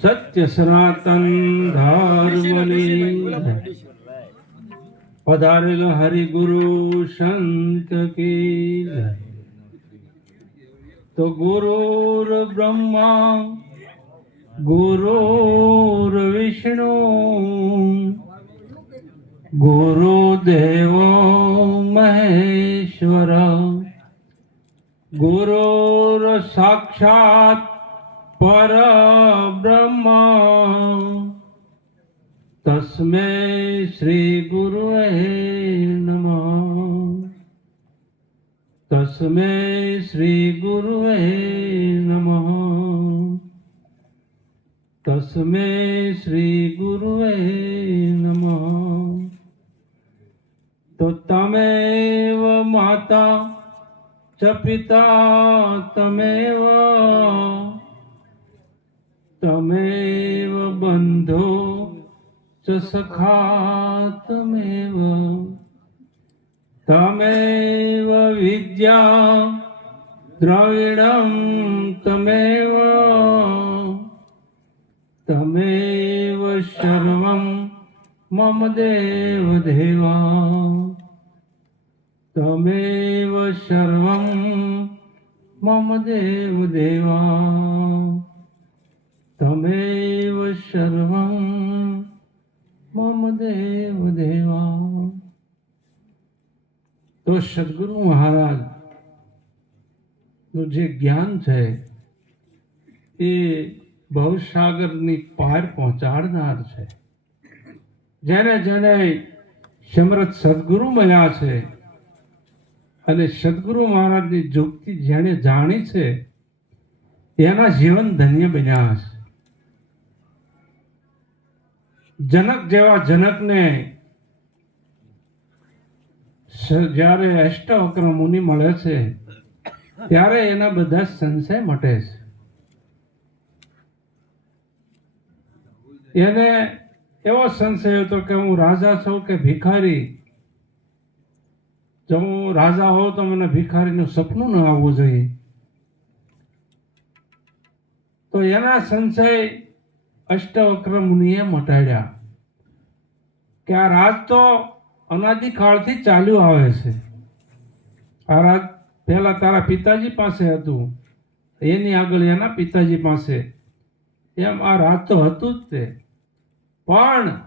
સત્ય સનાતન ધર્મની. પધારેલો હરિગુરુ સંત કી. તો ગુરુર બ્રહ્મા ગુરુર વિષ્ણુ ગુરુદેવો મહેશ્વર ગુરુર સાક્ષાત પરબ્રહ્મ તસ્મે શ્રી ગુરુએ નમ તસ્મે શ્રી ગુરુએ નમ તસ્મે શ્રી ગુરુએ નમ તો તમેવ માતા ચ પિતા તમેવ તમેવ બંધો ચ સખા તમેવ તમેવ વિદ્યા દ્રવિડમ તમેવ તમેવ સર્વમ મમ દેવ દેવા તમેવ સર્વમ મમ દેવ દેવા તમેવ સર્વમ મમ દેવ દેવા તો સદગુરુ મહારાજનું જે જ્ઞાન છે, એ ભવસાગરની પાર પહોંચાડનાર છે. જેને જેને સમરથ સદગુરુ મળ્યા છે અને સદગુરુ મહારાજની જુક્તિ જેણે જાણી છે, એના જીવન ધન્ય બન્યા છે. જનક જેવા જનકને જ્યારે અષ્ટવક્ર મુનિ મળે છે, ત્યારે એના બધા સંશય મટે છે. એને એવો સંશય હતો કે હું રાજા છું કે ભિખારી? જો હું રાજા હોઉં તો મને ભિખારીનું સપનું ન આવવું જોઈએ. તો એના સંશય અષ્ટવક્ર મુનિએ મટાડ્યા. કે આ રાજ તો અનાદિકાળથી ચાલ્યું આવે છે. આ રાજ પહેલાં તારા પિતાજી પાસે હતું. એની આગળ એના પિતાજી પાસે. એમ આ રાજ તો હતું જ તે. પણ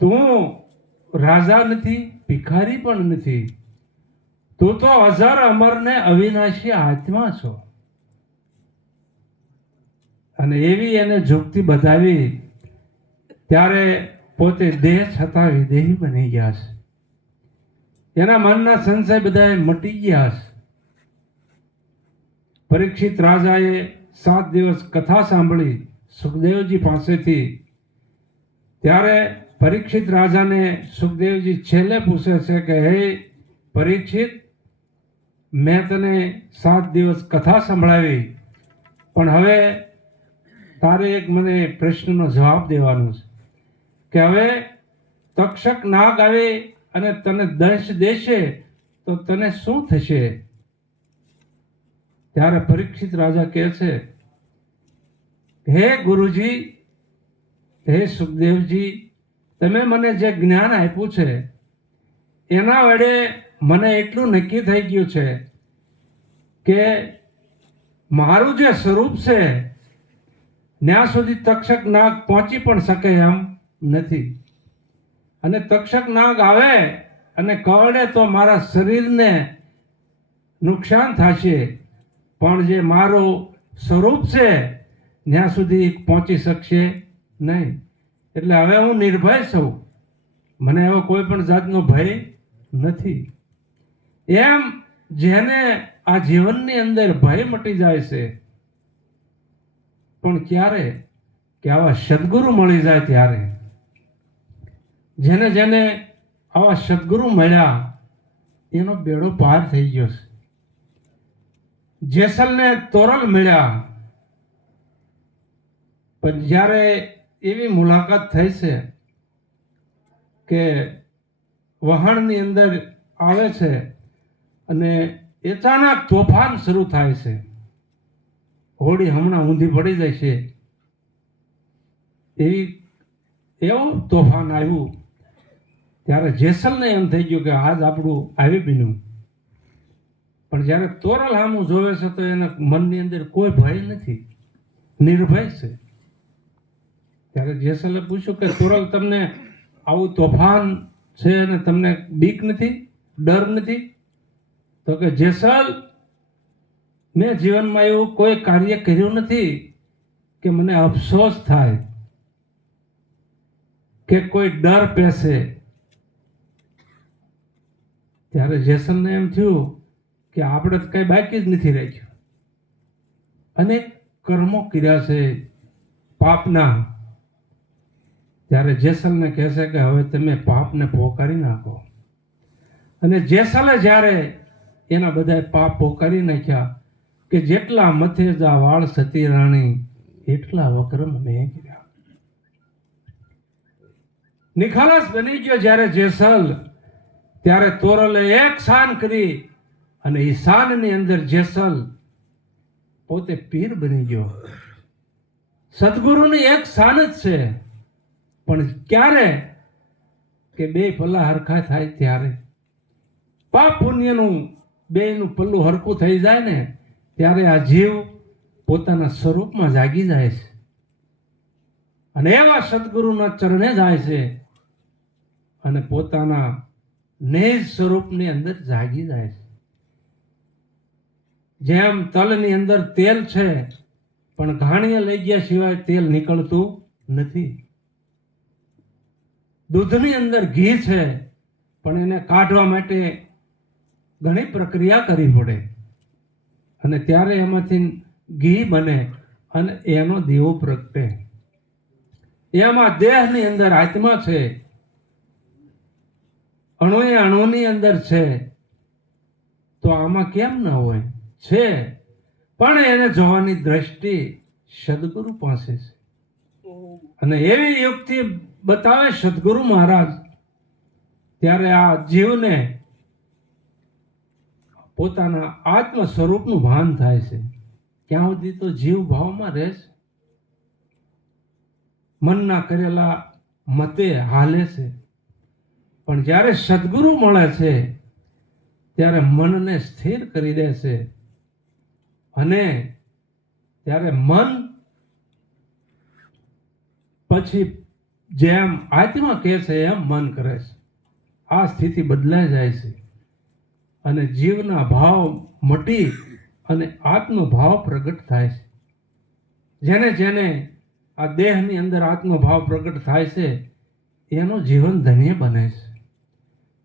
તું રાજા નથી, ભિખારી પણ નથી. તું તો હજાર અમર ને અવિનાશી આત્મા છો. અને એવી એને ઝુકતી બતાવી ત્યારે પોતે દેહ છતાં વિદેહી બની ગયા છે. એના મનના સંશય બધા મટી ગયા છે. પરીક્ષિત રાજાએ સાત દિવસ કથા સાંભળી સુખદેવજી પાસેથી. ત્યારે પરીક્ષિત રાજાને સુખદેવજી છેલ્લે પૂછે છે કે, હે પરીક્ષિત, મેં તને સાત દિવસ કથા સંભળાવી, પણ હવે તારે એક મને પ્રશ્નનો જવાબ દેવાનો છે કે હવે તક્ષક નાગ આવે અને તને દંશ દેશે, તો તને શું થશે? ત્યારે પરીક્ષિત રાજા કહે છે, હે ગુરુજી, હે સુખદેવજી, તમે મને જે જ્ઞાન આપ્યું છે, એના વડે મને એટલું નક્કી થઈ ગયું છે કે મારું જે સ્વરૂપ છે ત્યાં સુધી તક્ષક નાગ પહોંચી પણ શકે એમ નથી. અને તક્ષક નાગ આવે અને કરડે તો મારા શરીરને નુકસાન થશે, પણ જે મારું સ્વરૂપ છે ત્યાં સુધી પહોંચી શકશે નહીં. એટલે હવે હું નિર્ભય છું. મને એવો કોઈ પણ જાતનો ભય નથી. એમ જેને આ જીવનની અંદર ભય મટી જાય છે પણ ક્યારે? કે આવા સદગુરુ મળી જાય ત્યારે. જેને જેને આવા સદગુરુ મળ્યા, એનો બેડો પાર થઈ ગયો છે. જેસલને તોરલ મળ્યા. પણ જ્યારે એવી મુલાકાત થઈ છે કે વહાણની અંદર આવે છે અને અચાનક તોફાન શરૂ થાય છે હોડી હમણાં ઊંધી પડી જાય છે. એવી એવું તોફાન આવ્યું. ત્યારે જેસલને એમ થઈ ગયું કે આજ આપણું આવી બીનું પણ જ્યારે તોરલ હામું જોવે છે તો એના મનની અંદર કોઈ ભય નથી. નિર્ભય છે. ત્યારે જેસલે પૂછ્યું કે તોરલ તમને આવું તોફાન છે અને તમને બીક નથી? ડર નથી? તો કે જેસલ મેં જીવનમાં એવું કોઈ કાર્ય કર્યું નથી કે મને અફસોસ થાય કે કોઈ ડર પેસે. ત્યારે જેસનને એમ થયું કે આપણે તો કંઈ બાકી જ નથી રાખ્યું. અનેક કર્મો કર્યા છે પાપના. ત્યારે જેસલને કહેશે કે હવે તમે પાપને પોકારી નાખો. અને જેસલે જ્યારે એના બધા પાપ પોકારી નાખ્યા કે જેટલા મથેજા વાળ સતી રાણી, એટલા વક્રમ મેં કર્યા નિખાલસ બની ગયો જ્યારે જેસલ, ત્યારે તોરલે એક શાન કરી અને એ શાનની અંદર જેસલ પોતે પીર બની ગયો. સદગુરુની એક શાન જ છે, પણ ક્યારે કે બે પલ્લા હરખા થાય ત્યારે? પાપ પુણ્યનું બેનું પલ્લું હરખું થઈ જાય ને ત્યારે આ જીવ પોતાના સ્વરૂપમાં જાગી જાય છે. અને એવા સદગુરુના ચરણે જાય છે અને પોતાના નેજ સ્વરૂપની અંદર જાગી જાય છે. જેમ તલની અંદર તેલ છે, પણ ઘાણીએ લઈ ગયા સિવાય તેલ નીકળતું નથી. દૂધની અંદર ઘી છે, પણ એને કાઢવા માટે ઘણી પ્રક્રિયા કરવી પડે. અને ત્યારે એમાંથી ઘી બને અને એનો દીવો પ્રગટે. એમાં દેહની અંદર આત્મા છે. અણુએ અણુની અંદર છે. તો આમાં કેમ ન હોય? છે. પણ એને જોવાની દ્રષ્ટિ સદગુરુ પાસે છે. અને એવી યુક્તિ બતાવે સદગુરુ મહારાજ, ત્યારે આ જીવને પોતાના આત્મ સ્વરૂપનું ભાન થાય છે. ક્યાં સુધી તો જીવ ભાવમાં રહે છે. મનના કરેલા મતે હાલે છે. પણ જ્યારે સદગુરુ મળે છે, ત્યારે મનને સ્થિર કરી દે છે. અને ત્યારે મન પછી જેમ આત્મા કહે છે, એમ મન કરે છે. આ સ્થિતિ બદલાઈ જાય છે. અને જીવના ભાવ મટી અને આત્મનો ભાવ પ્રગટ થાય છે. જેને જેને આ દેહની અંદર આત્મનો ભાવ પ્રગટ થાય છે, એનું જીવન ધન્ય બને છે.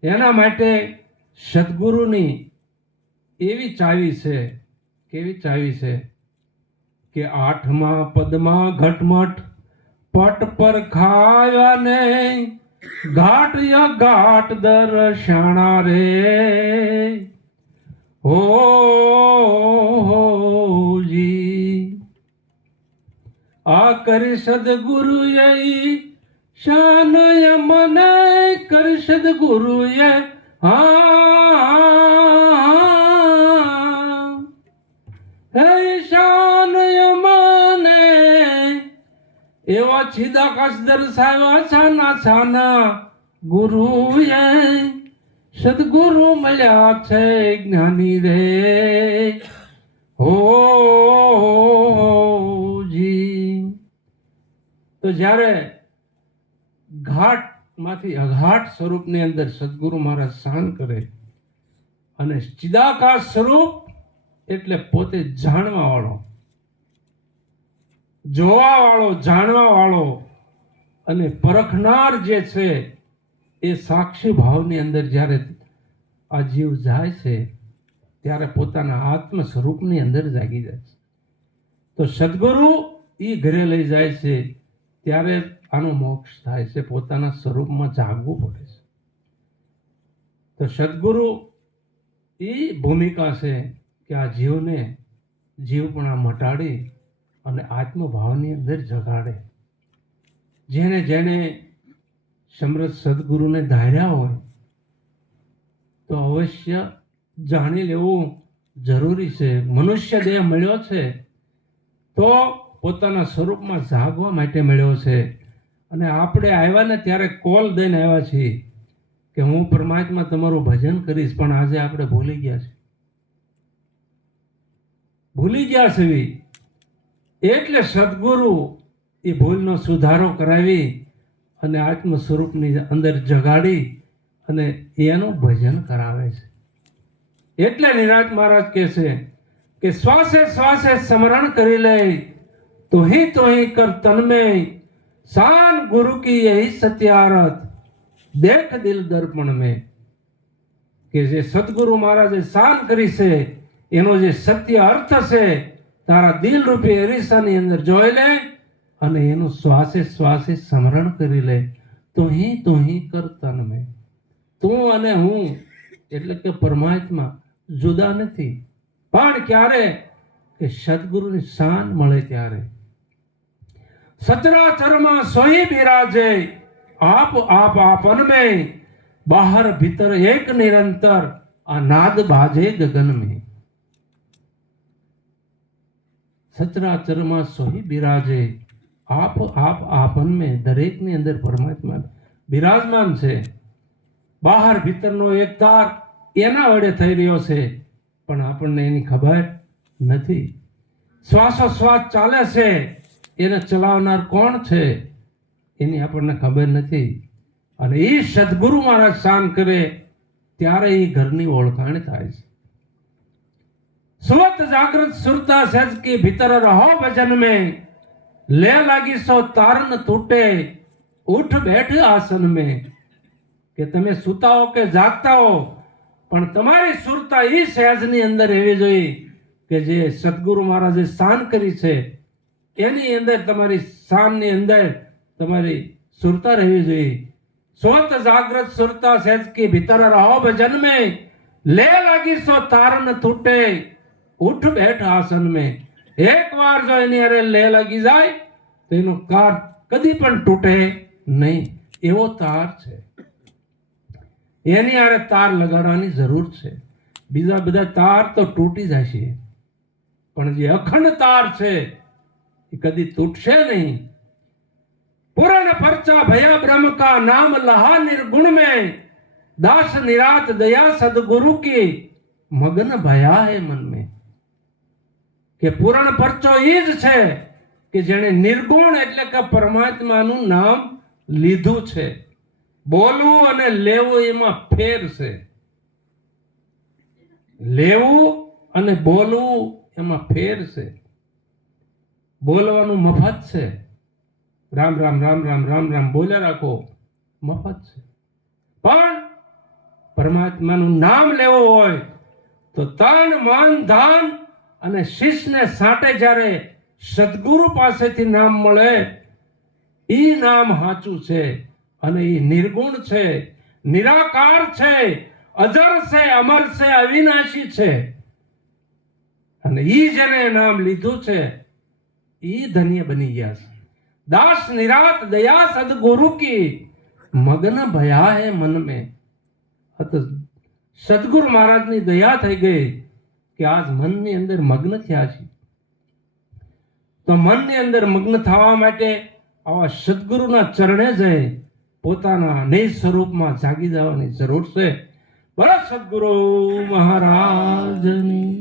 એના માટે સદગુરુની એવી ચાવી છે, કેવી ચાવી છે કે આઠમા પદમાં ઘટમટ પટ પર ખાવાને ઘાટ ય ઘાટ દર્શાણા રે. હો જી. આ કરી સદગુરુ શાનય મને કરી સદગુરુ હા હે શાનય એવા છીદાકાશ દર્શાવ્યા છાના છાના ગુરુએ સદગુરુ મળ્યા છે જ્ઞાની રે હો જી તો જ્યારે ઘાટમાંથી અઘાટ સ્વરૂપની અંદર સદગુરુ મહારાજ શાન કરે અને ચિદાકાશ સ્વરૂપ એટલે પોતે જાણવા વાળો જોવા વાળો જાણવા વાળો અને પરખનાર જે છે, એ સાક્ષી ભાવની અંદર જ્યારે આ જીવ જાય છે, ત્યારે પોતાના આત્મ સ્વરૂપની અંદર જાગી જાય છે. તો સદગુરુ એ ઘરે લઈ જાય છે, ત્યારે આનો મોક્ષ થાય છે, પોતાના સ્વરૂપમાં જાગવું પડે છે. તો સદગુરુ એ ભૂમિકા છે કે આ જીવને જીવ પણ આ મટાડી અને આત્મભાવની અંદર જગાડે. જેને જેને સમૃદ્ધ સદગુરુને ધાર્યા હોય, તો અવશ્ય જાણી લેવું જરૂરી છે. મનુષ્ય દેહ મળ્યો છે, તો પોતાના સ્વરૂપમાં જાગવા માટે મળ્યો છે. અને આપણે આવ્યા ને ત્યારે કોલ દઈને આવ્યા છીએ કે હું પરમાત્મા તમારું ભજન કરીશ, પણ આજે આપણે ભૂલી ગયા છે ભૂલી ગયા છે એટલે સદગુરુ એ ભૂલનો સુધારો કરાવી અને આત્મ સ્વરૂપની અંદર જગાડી અને એનું ભજન કરાવે છે. એટલે નિરાજ મહારાજ કહે છે કે શ્વાસે શ્વાસે સ્મરણ કરી લે તો હિ તો કર તન્મય શાન ગુરુ કી યહી સત્યારત દેખ દિલ દર્પણ મેં. કે જે સદગુરુ મહારાજે શાન કરી છે, એનો જે સત્ય અર્થ છે તારા દિલ રૂપી અરીસાની અંદર જોઈ લે અને એનું શ્વાસે શ્વાસે સ્મરણ કરી લે. તો હી તો હી કર તન મેં તું અને હું, એટલે કે પરમાત્મા, જુદા નથી. પણ ક્યારે કે સદગુરુની શાન મળે ત્યારે. સચરાચરમાં સોઈ બિરાજે, આપ આપ આપન में બહાર ભીતર એક નિરંતર આ નાદ બાજે ગગન में સચરાચરમાં સોઈ બિરાજે. આપ આપ, આપન મેં દરેકની અંદર પરમાત્મા બિરાજમાન છે. બહાર ભીતરનો એક તાર એના વડે થઈ રહ્યો છે. પણ આપણને એની ખબર નથી. શ્વાસોશ્વાસ ચાલે છે. એને ચલાવનાર કોણ છે? એની આપણને ખબર નથી. અને એ સદગુરુ મહારાજ શાન કરે, ત્યારે એ ઘરની ઓળખાણ થાય છે. સુવત જાગૃત સુરતા સજ કે ભીતર રહો ભજન में લે લાગી સો તારન તૂટે ઉઠ બેઠ આસન में કે તમે સૂતા હો કે જાગતા હો પણ તમારી સુરતા એ સહેજની અંદર એવી જોઈએ કે જે સદગુરુ મહારાજે શાન કરી છે એની અંદર તમારી શાનની અંદર તમારી સુરતા રહેવી જોઈએ સ્વત જાગ્રત સુરતા સહેજ કે ભીતર રહો ભજન में લે લાગી સો તારન તૂટે ઉઠ બેઠ આસન में એક વાર જો એની અરે લે લાગી જાય તો એનો કાર કદી પણ તૂટે નહીં એવો તાર છે એની આરે તાર લગાડવાની જરૂર છે બીજા બધા તાર તો તૂટી જશે પણ જે અખંડ તાર છે એ કદી તૂટશે નહીં पुराण पर्चा भया ब्रह्म का नाम लहा निर्गुण में दास निरात दया सदगुरु की मगन भया है मन में કે પુરાણ પરચો એ જ છે કે જેણે નિર્ગુણ એટલે કે પરમાત્માનું નામ લીધું છે. બોલવું અને લેવું એમાં ફેર છે. લેવું અને બોલવું એમાં ફેર છે. બોલવાનું મફત છે. રામ રામ રામ રામ રામ રામ, બોલ્યા રાખો, મફત છે. પણ પરમાત્માનું નામ લેવું હોય તો તન, મન, ધન અને શિષ્યને સાટે જ્યારે સદગુરુ પાસેથી નામ મળે એ નામ સાચું છે અને એ નિર્ગુણ છે, નિરાકાર છે, અજર છે, અમર છે, અવિનાશી છે. અને એ જેને નામ લીધું છે એ ધન્ય બની ગયા છે. દાસ નિરાત દયા સદગુરુ કી, મગ્ન ભયા હે મન મેં. સદગુરુ મહારાજની દયા થઈ ગઈ. કે આજ મનની અંદર મગ્ન થયા છે. તો મનની અંદર મગ્ન થવા માટે આવા સદગુરુના ચરણે જઈ પોતાના નિજ સ્વરૂપમાં જાગી જવાની જરૂર છે. બસ સદગુરુ મહારાજની.